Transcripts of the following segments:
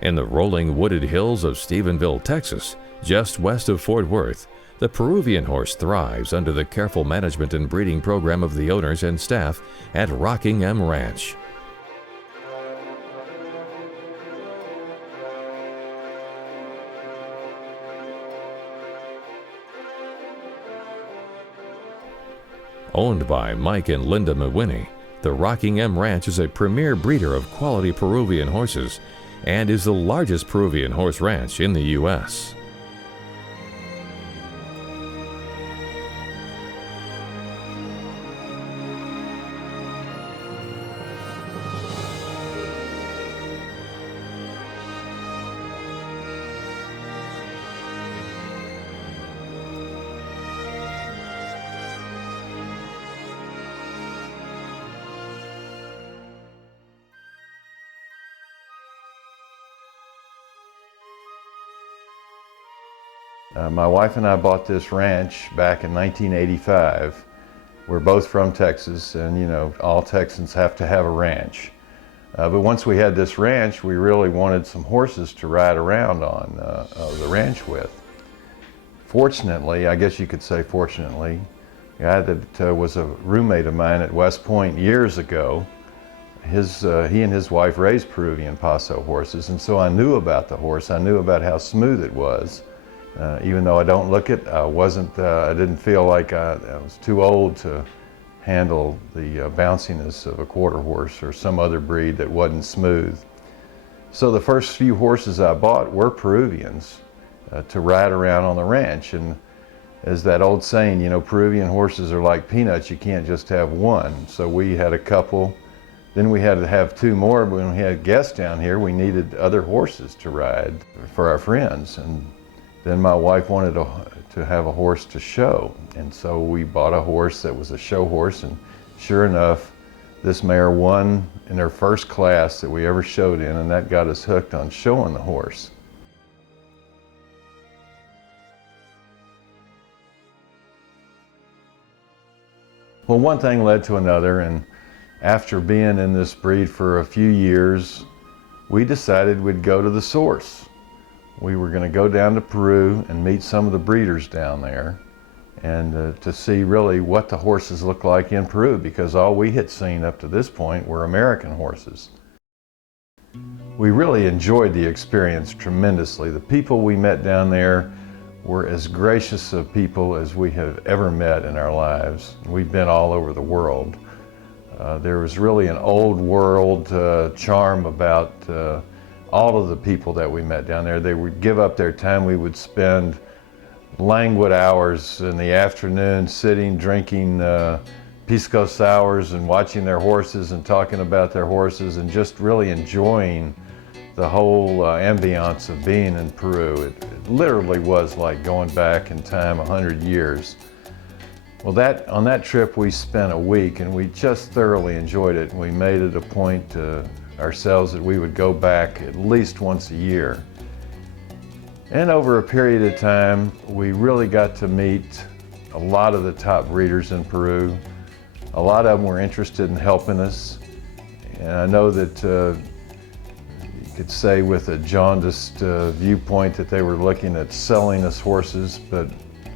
In the rolling wooded hills of Stephenville, Texas, just west of Fort Worth, the Peruvian horse thrives under the careful management and breeding program of the owners and staff at Rockingham Ranch. Owned by Mike and Linda Mawhinney, the Rockingham Ranch is a premier breeder of quality Peruvian horses and is the largest Peruvian horse ranch in the U.S. My wife and I bought this ranch back in 1985. We're both from Texas, and you know, all Texans have to have a ranch. But once we had this ranch, we really wanted some horses to ride around on the ranch with. Fortunately, I guess you could say fortunately, a guy that was a roommate of mine at West Point years ago, he and his wife raised Peruvian Paso horses, and so I knew about the horse. I knew about how smooth it was. Even though I don't look it, I didn't feel like I was too old to handle the bounciness of a quarter horse or some other breed that wasn't smooth. So the first few horses I bought were Peruvians to ride around on the ranch. And as that old saying, you know, Peruvian horses are like peanuts, you can't just have one. So we had a couple, then we had to have two more. When we had guests down here, we needed other horses to ride for our friends. And then my wife wanted to have a horse to show, and so we bought a horse that was a show horse, and sure enough, this mare won in her first class that we ever showed in, and that got us hooked on showing the horse. Well, one thing led to another, and after being in this breed for a few years, we decided we'd go to the source. We were going to go down to Peru and meet some of the breeders down there, and to see really what the horses look like in Peru, because all we had seen up to this point were American horses. We really enjoyed the experience tremendously. The people we met down there were as gracious of people as we have ever met in our lives. We've been all over the world. There was really an old world charm about all of the people that we met down there. They would give up their time. We would spend languid hours in the afternoon sitting, drinking pisco sours and watching their horses and talking about their horses and just really enjoying the whole ambiance of being in Peru. It literally was like going back in time 100 years. Well, on that trip we spent a week, and we just thoroughly enjoyed it, and we made it a point to ourselves that we would go back at least once a year. And over a period of time, we really got to meet a lot of the top breeders in Peru. A lot of them were interested in helping us. And I know that you could say with a jaundiced viewpoint that they were looking at selling us horses, but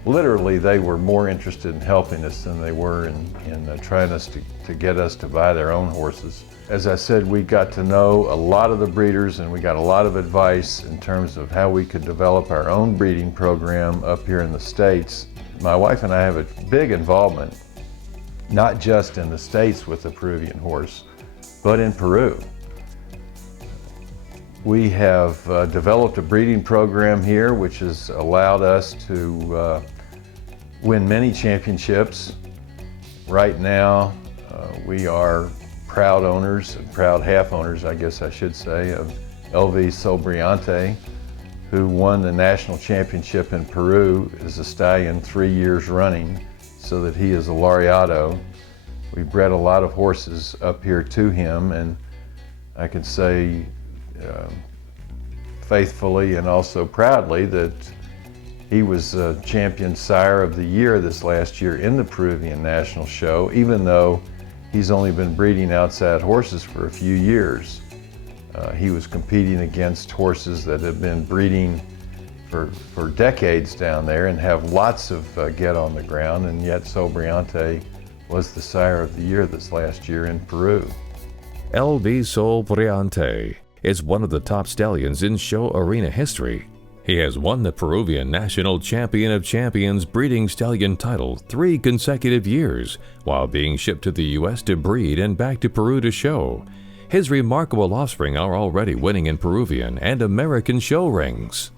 literally they were more interested in helping us than they were in trying to get us to buy their own horses. As I said, we got to know a lot of the breeders, and we got a lot of advice in terms of how we could develop our own breeding program up here in the States. My wife and I have a big involvement, not just in the States with the Peruvian horse, but in Peru. We have developed a breeding program here which has allowed us to win many championships. Right now, we are proud owners, proud half owners, I guess I should say, of LV Sobriante, who won the national championship in Peru as a stallion 3 years running, so that he is a laureato. We bred a lot of horses up here to him, and I can say faithfully and also proudly that He was champion sire of the year this last year in the Peruvian National Show, even though he's only been breeding outside horses for a few years. He was competing against horses that have been breeding for decades down there and have lots of get on the ground, and yet Sobriante was the sire of the year this last year in Peru. LV Sol Briante is one of the top stallions in show arena history. He has won the Peruvian National Champion of Champions breeding stallion title 3 consecutive years while being shipped to the U.S. to breed and back to Peru to show. His remarkable offspring are already winning in Peruvian and American show rings.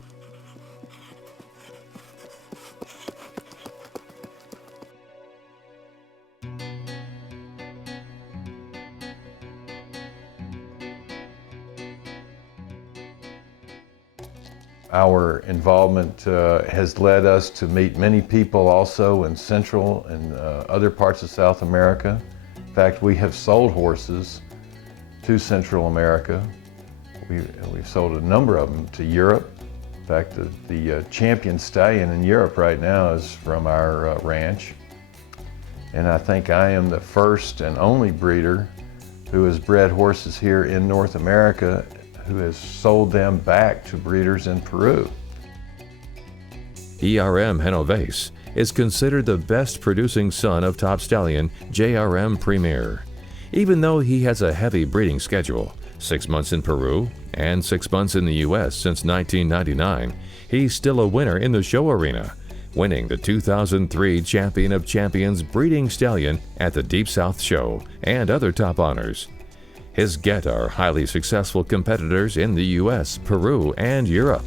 Our involvement has led us to meet many people also in Central and other parts of South America. In fact, we have sold horses to Central America. We've sold a number of them to Europe. In fact, the champion stallion in Europe right now is from our ranch. And I think I am the first and only breeder who has bred horses here in North America who has sold them back to breeders in Peru. ERM Genovese is considered the best producing son of top stallion JRM Premier. Even though he has a heavy breeding schedule, 6 months in Peru and 6 months in the U.S. since 1999, he's still a winner in the show arena, winning the 2003 Champion of Champions breeding stallion at the Deep South Show and other top honors. His get are highly successful competitors in the U.S., Peru, and Europe.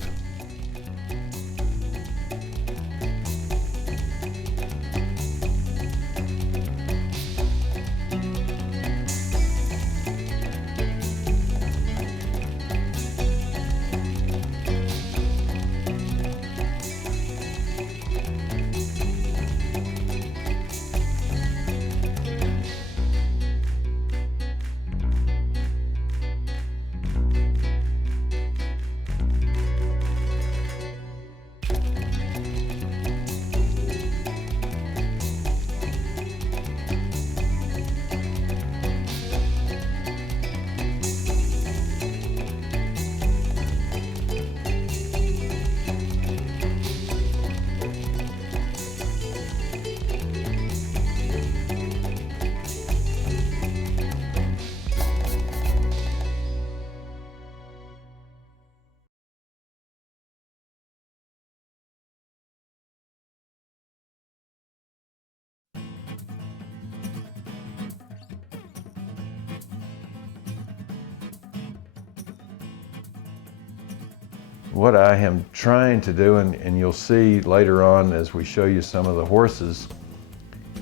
What I am trying to do, and you'll see later on as we show you some of the horses,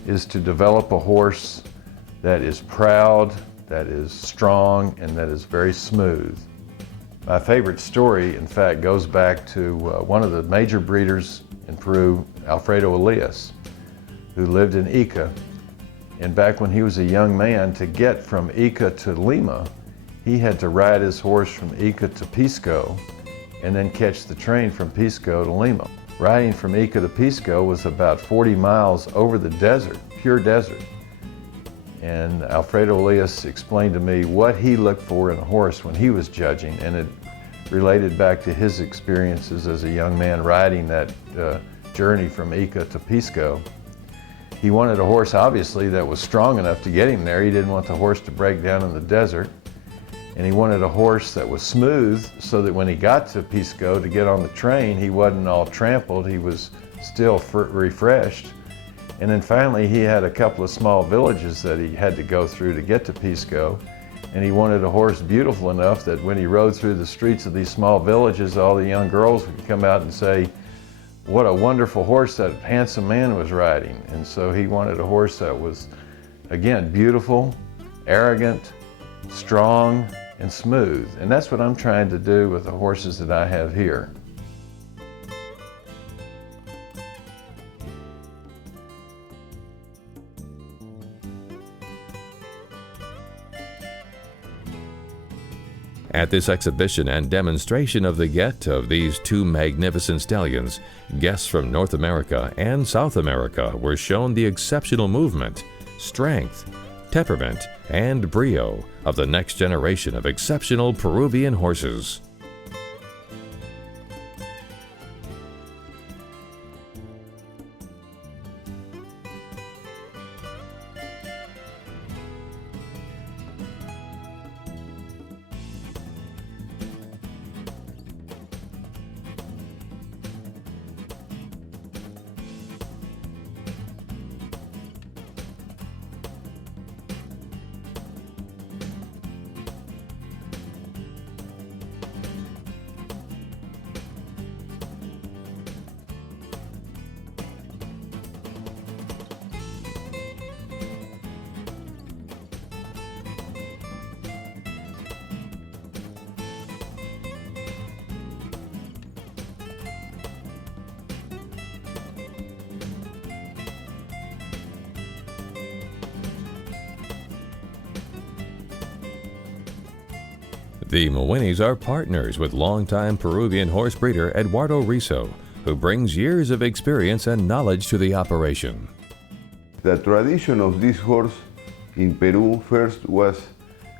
is to develop a horse that is proud, that is strong, and that is very smooth. My favorite story, in fact, goes back to one of the major breeders in Peru, Alfredo Elias, who lived in Ica. And back when he was a young man, to get from Ica to Lima, he had to ride his horse from Ica to Pisco and then catch the train from Pisco to Lima. Riding from Ica to Pisco was about 40 miles over the desert, pure desert. And Alfredo Elias explained to me what he looked for in a horse when he was judging, and it related back to his experiences as a young man riding that journey from Ica to Pisco. He wanted a horse, obviously, that was strong enough to get him there. He didn't want the horse to break down in the desert. And he wanted a horse that was smooth so that when he got to Pisco to get on the train, he wasn't all trampled, he was still refreshed. And then finally he had a couple of small villages that he had to go through to get to Pisco. And he wanted a horse beautiful enough that when he rode through the streets of these small villages, all the young girls would come out and say, what a wonderful horse that handsome man was riding. And so he wanted a horse that was, again, beautiful, arrogant, strong, and smooth. And that's what I'm trying to do with the horses that I have here. At this exhibition and demonstration of the gait of these two magnificent stallions, guests from North America and South America were shown the exceptional movement, strength, temperament, and brio of the next generation of exceptional Peruvian horses. The Mowinis are partners with longtime Peruvian horse breeder Eduardo Rizo, who brings years of experience and knowledge to the operation. The tradition of this horse in Peru first was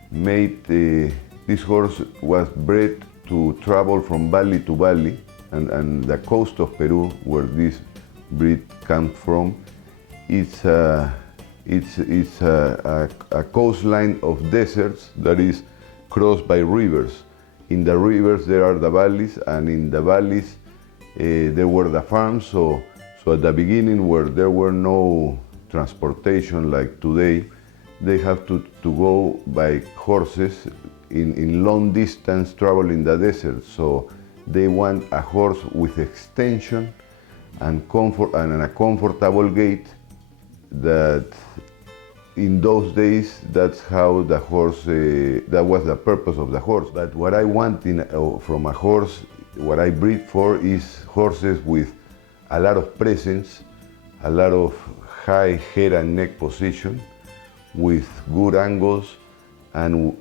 made, this horse was bred to travel from valley to valley, and the coast of Peru, where this breed comes from, it's a coastline of deserts that is crossed by rivers. In the rivers there are the valleys, and in the valleys there were the farms. So at the beginning, where there were no transportation like today, they have to go by horses in long distance travel in the desert. So they want a horse with extension and comfort and a comfortable gait. That in those days, that's how the horse, that was the purpose of the horse. But what I want from a horse, what I breed for, is horses with a lot of presence, a lot of high head and neck position, with good angles, and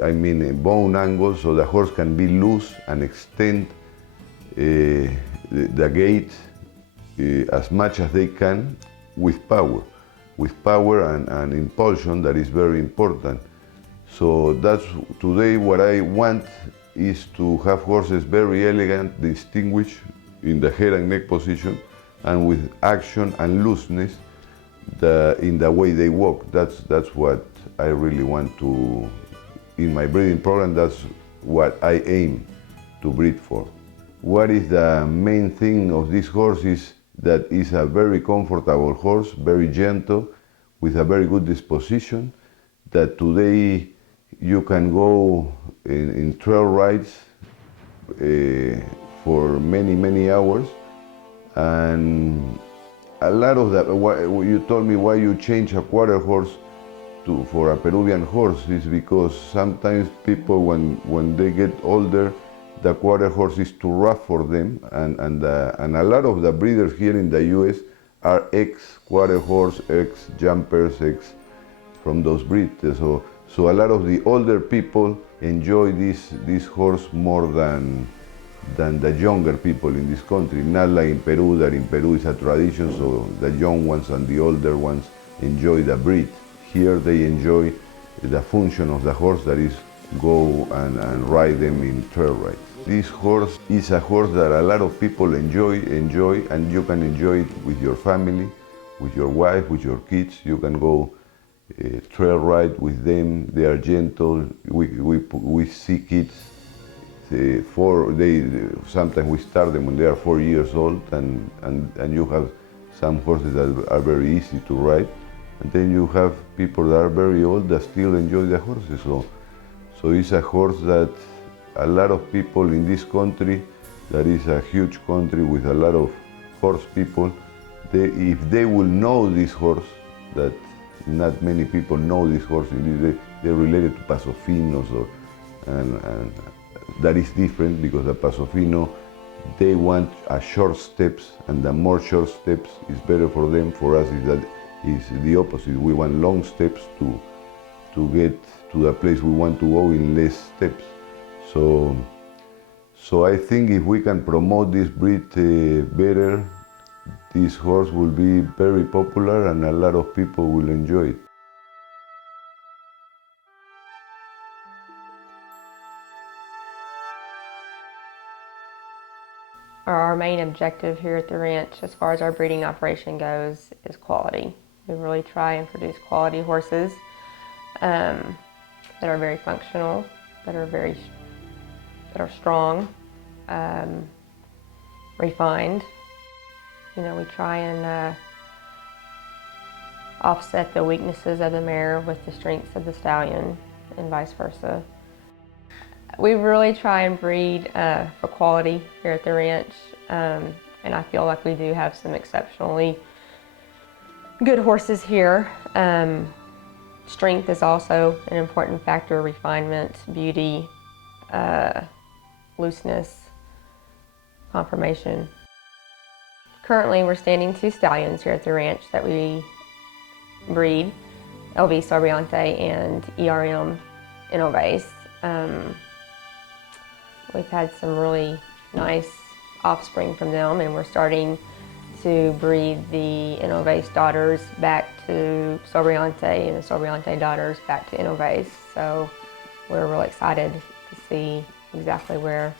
I mean bone angles, so the horse can be loose and extend the gait as much as they can with power. With power and impulsion, that is very important. So that's today what I want, is to have horses very elegant, distinguished in the head and neck position, and with action and looseness in the way they walk. That's what I really want to, in my breeding program, that's what I aim to breed for. What is the main thing of this horse is that is a very comfortable horse, very gentle, with a very good disposition, that today you can go in trail rides for many hours. And a lot of that, you told me why you change a quarter horse for a Peruvian horse, is because sometimes people, when they get older, the quarter horse is too rough for them, and a lot of the breeders here in the US are ex-quarter horse, ex-jumpers, from those breeds. So a lot of the older people enjoy this horse more than the younger people in this country. Not like in Peru, that in Peru is a tradition, so the young ones and the older ones enjoy the breed. Here they enjoy the function of the horse, that is go and ride them in trail rides. This horse is a horse that a lot of people enjoy, and you can enjoy it with your family, with your wife, with your kids. You can go trail ride with them. They are gentle. We see kids, sometimes we start them when they are 4 years old, and you have some horses that are very easy to ride, and then you have people that are very old that still enjoy the horses. So it's a horse that a lot of people in this country, that is a huge country with a lot of horse people, if they will know this horse, that not many people know this horse, they're related to Paso Finos, and that is different, because the Paso Fino, they want a short steps, and the more short steps is better for them. For us is the opposite. We want long steps to to the place we want to go in less steps. So I think if we can promote this breed better, this horse will be very popular and a lot of people will enjoy it. Our main objective here at the ranch, as far as our breeding operation goes, is quality. We really try and produce quality horses that are very functional, that are strong, refined. You know, we try and offset the weaknesses of the mare with the strengths of the stallion, and vice versa. We really try and breed for quality here at the ranch, and I feel like we do have some exceptionally good horses here. Strength is also an important factor, refinement, beauty, looseness, conformation. Currently, we're standing 2 stallions here at the ranch that we breed, LV Sorbiante and ERM Innovace. We've had some really nice offspring from them, and we're starting to breed the Innovace daughters back to Sorbiante and the Sorbiante daughters back to Innovace. So we're really excited to see exactly where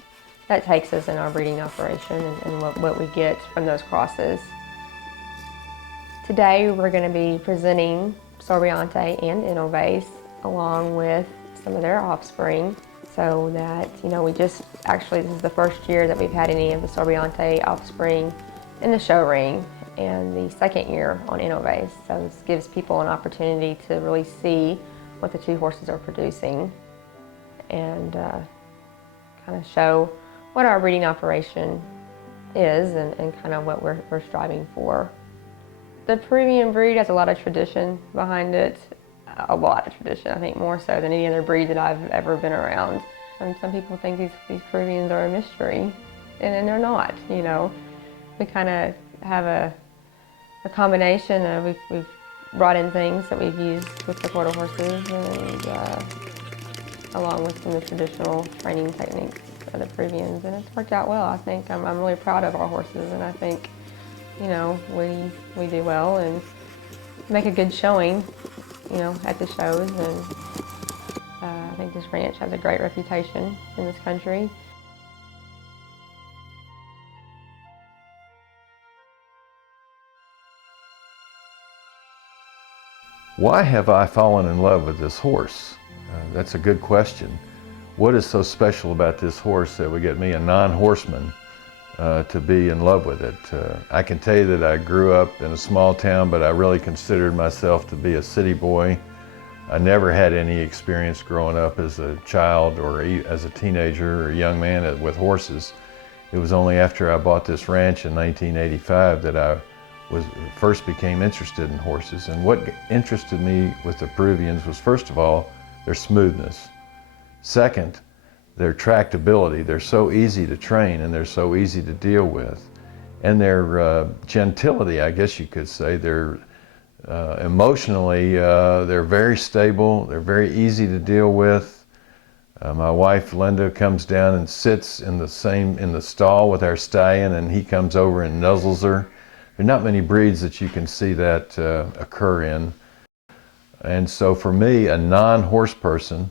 that takes us in our breeding operation and what we get from those crosses. Today we're going to be presenting Sorbiante and Innovace along with some of their offspring, so that, you know, this is the first year that we've had any of the Sorbiante offspring in the show ring, and the second year on Innovace. So this gives people an opportunity to really see what the 2 horses are producing and kind of show what our breeding operation is and kind of what we're striving for. The Peruvian breed has a lot of tradition behind it. A lot of tradition, I think more so than any other breed that I've ever been around. And some people think these Peruvians are a mystery, and they're not, you know. We kind of have a combination of, we've brought in things that we've used with the quarter horses, and along with some of the traditional training techniques of the Peruvians, and it's worked out well. I think I'm really proud of our horses, and I think, you know, we do well and make a good showing, you know, at the shows, and I think this ranch has a great reputation in this country. Why have I fallen in love with this horse? That's a good question. What is so special about this horse that would get me, a non-horseman, to be in love with it? I can tell you that I grew up in a small town, but I really considered myself to be a city boy. I never had any experience growing up as a child or as a teenager or a young man with horses. It was only after I bought this ranch in 1985 that I first became interested in horses. And what interested me with the Peruvians was, first of all, their smoothness. Second, their tractability. They're so easy to train and they're so easy to deal with. And their gentility, I guess you could say. They're emotionally, they're very stable, they're very easy to deal with. My wife Linda comes down and sits in the stall with our stallion, and he comes over and nuzzles her. There are not many breeds that you can see that occur in. And so for me, a non-horse person,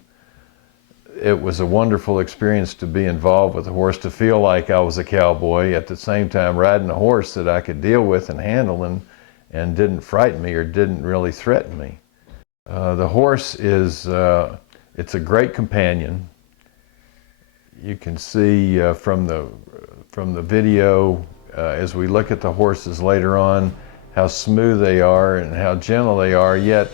it was a wonderful experience to be involved with a horse, to feel like I was a cowboy, at the same time riding a horse that I could deal with and handle and didn't frighten me or didn't really threaten me. The horse is, it's a great companion. You can see from the video, as we look at the horses later on, how smooth they are and how gentle they are, yet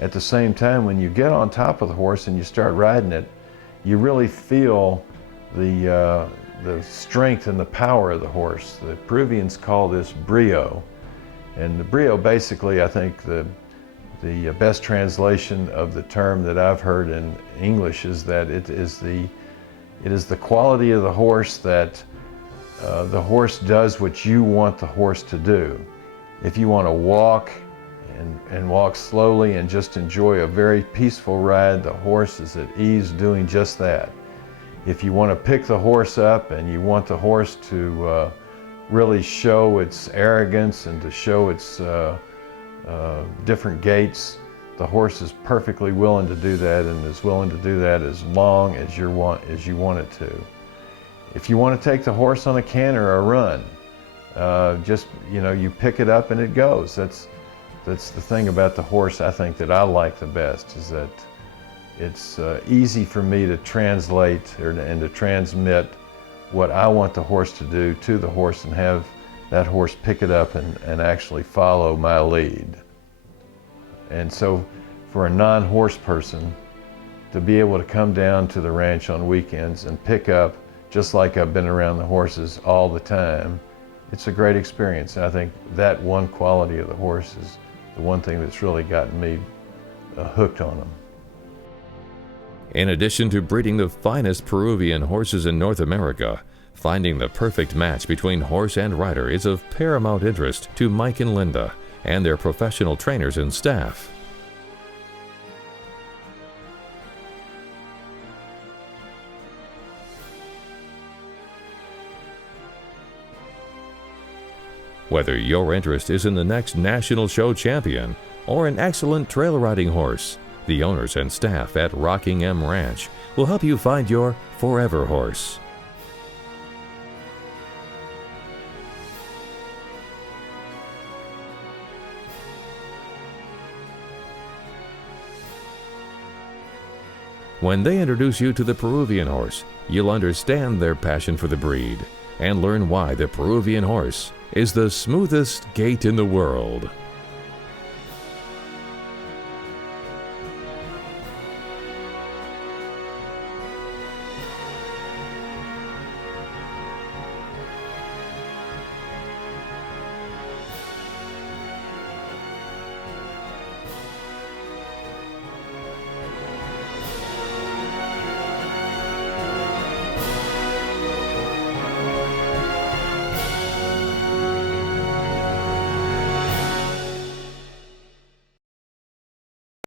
at the same time, when you get on top of the horse and you start riding it, you really feel the strength and the power of the horse. The Peruvians call this Brio. And the Brio, basically, I think the best translation of the term that I've heard in English is that it is the quality of the horse that the horse does what you want the horse to do. If you want to walk and walk slowly and just enjoy a very peaceful ride. The horse is at ease doing just that. If you want to pick the horse up and you want the horse to really show its arrogance and to show its different gaits, the horse is perfectly willing to do that, and is willing to do that as long as you want it to. If you want to take the horse on a canter or a run, just, you pick it up and it goes. That's the thing about the horse, I think, that I like the best, is that it's easy for me to translate and to transmit what I want the horse to do to the horse, and have that horse pick it up and actually follow my lead. And so for a non-horse person to be able to come down to the ranch on weekends and pick up, just like I've been around the horses all the time, it's a great experience. And I think that one quality of the horse is the one thing that's really gotten me hooked on them. In addition to breeding the finest Peruvian horses in North America, finding the perfect match between horse and rider is of paramount interest to Mike and Linda and their professional trainers and staff. Whether your interest is in the next national show champion or an excellent trail riding horse, the owners and staff at Rockingham Ranch will help you find your forever horse. When they introduce you to the Peruvian horse, you'll understand their passion for the breed and learn why the Peruvian horse is the smoothest gait in the world.